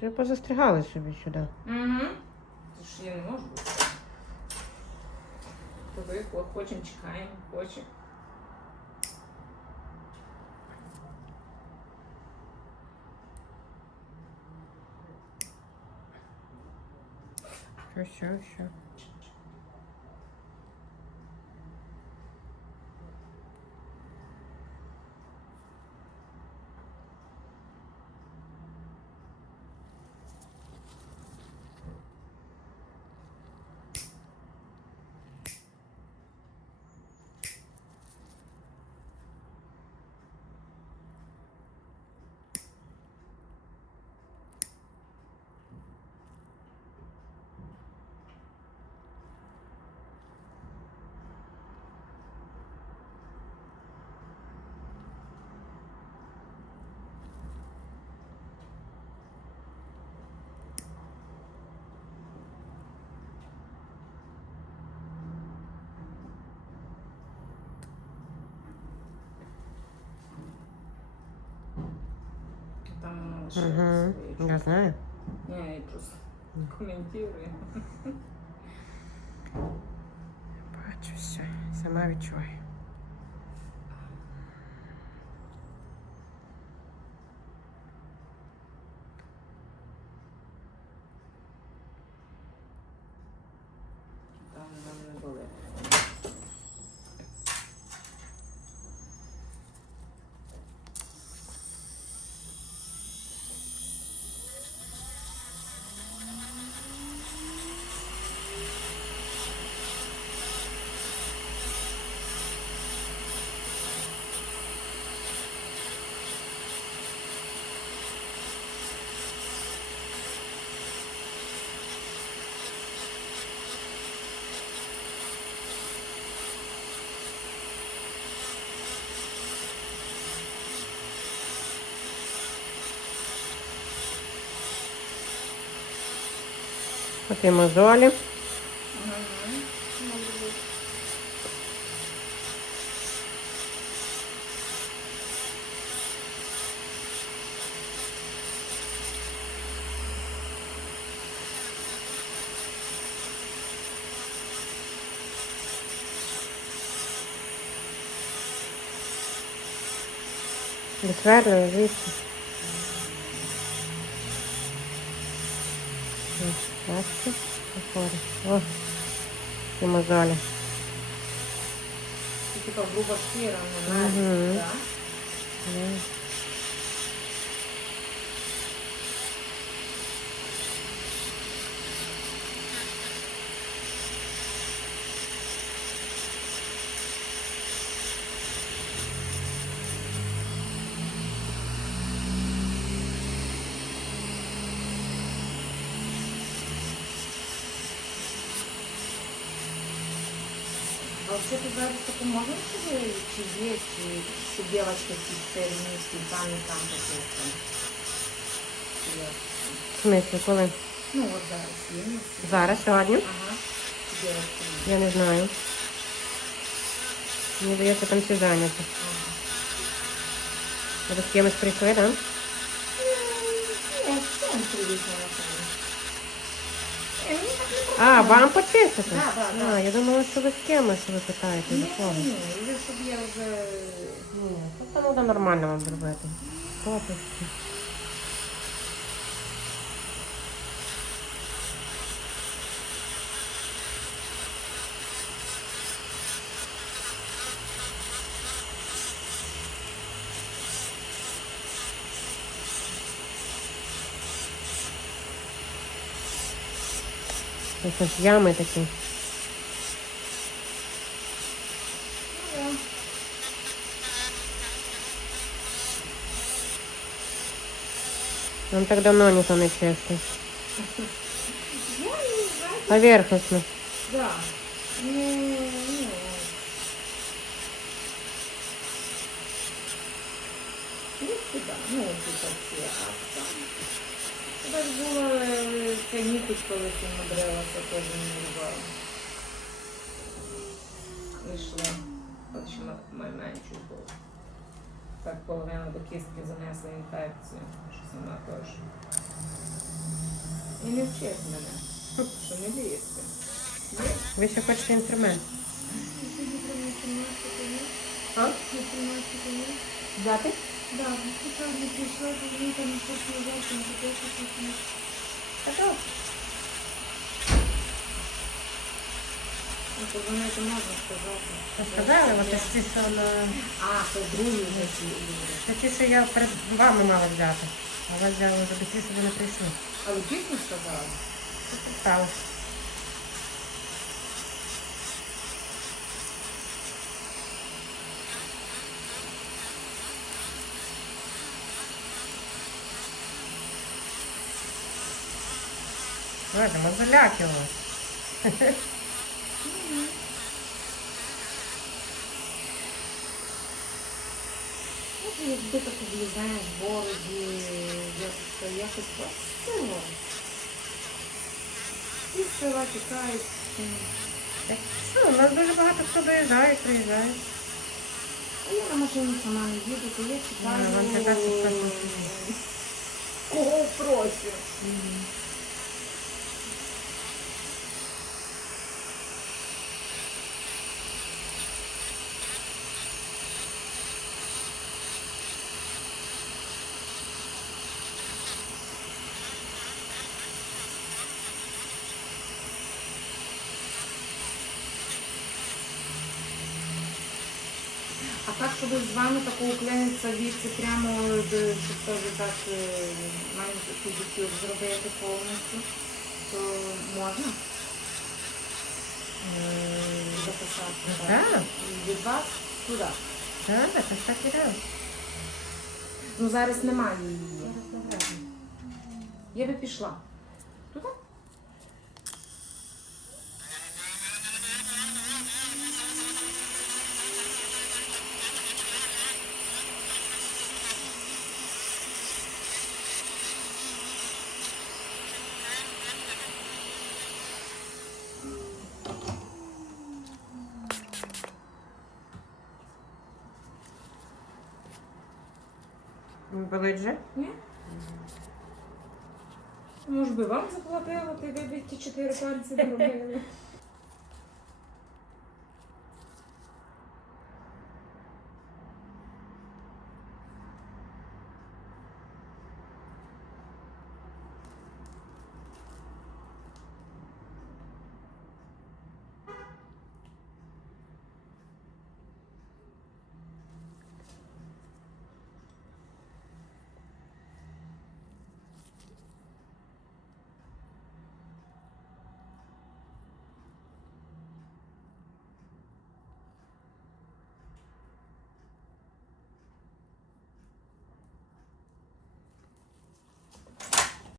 Це позастригали собі сюди. Угу. Це ж я не можу бути. Коли хочемо, чекаємо, хочемо. Все. Там Угу. Я знаю. Я просто коментую. Бачу все. Сама відчуваю. Там нам не болить. От і мозолі. Відсверлюю, звідси. Бачите? Виходить. О, і мозолі. Це така груба шкіра, не Мгм. навіть, так? А вообще ты зараз таку можна, чи є, чи дівчатка ці стерні з тюльпани там таке? В смислі, коли? Ну от зараз є місце. Зараз, сьогодні? Ага. Чи дівчатка? Я не знаю. Мені здається, там всі зайняті. Ага. Ви з кимось прийшли, так? Ні, це не привітно на тому. Мені так не подобається. А, вам почистити? Да. Я думала, що ви з кимось ви питаєте. Ні, за кого. вже щоб я вже... Ні, це треба нормально вам зробити. Хлопець. Це ж ями такі. Нам так давно ніхто не чистить. Я не знаю. Поверхностно. Да. Ну, да. Ну, тут все. А там... Так було, ця ніточка, коли ти набралася, теж не рвала. Вийшла, хоч меншу було. так половина до кістки занесла інфекцію, що сама теж. І не вчить мене, що не лізти. Ви ще хочете інструмент? А? Взяти? Да, спочатку не прийшла, то мені там щось не завтра, не таке, щось не... Так. Ну, позвонити можна сказати. Сказали, от ті, що на... А, то другий вже ці люди. Ті, що я перед вами мала взяти. А вас взяли вже до щоб ви не прийшли. Але дійсно сказали? Так. Боже, мозоляки у вас. Ну, якби так облізаєш в бороді, якось красиво. І села тікають. Що, у нас дуже багато хто доїжджає, приїжджає. А я на машині сама не їду, то я чекаю. Вам така ситуація. Кого просю? А так, щоб з вами таку укліниться віці прямо, щоб теж так маленький кубиків зробити повністю, то можна записати. Так, Від вас туди. так, так і раз. Ну зараз немає її. Я би пішла. Туди? Болить же? Ні? Може би вам заплатила, ти ви б ті 4 пальці зробили.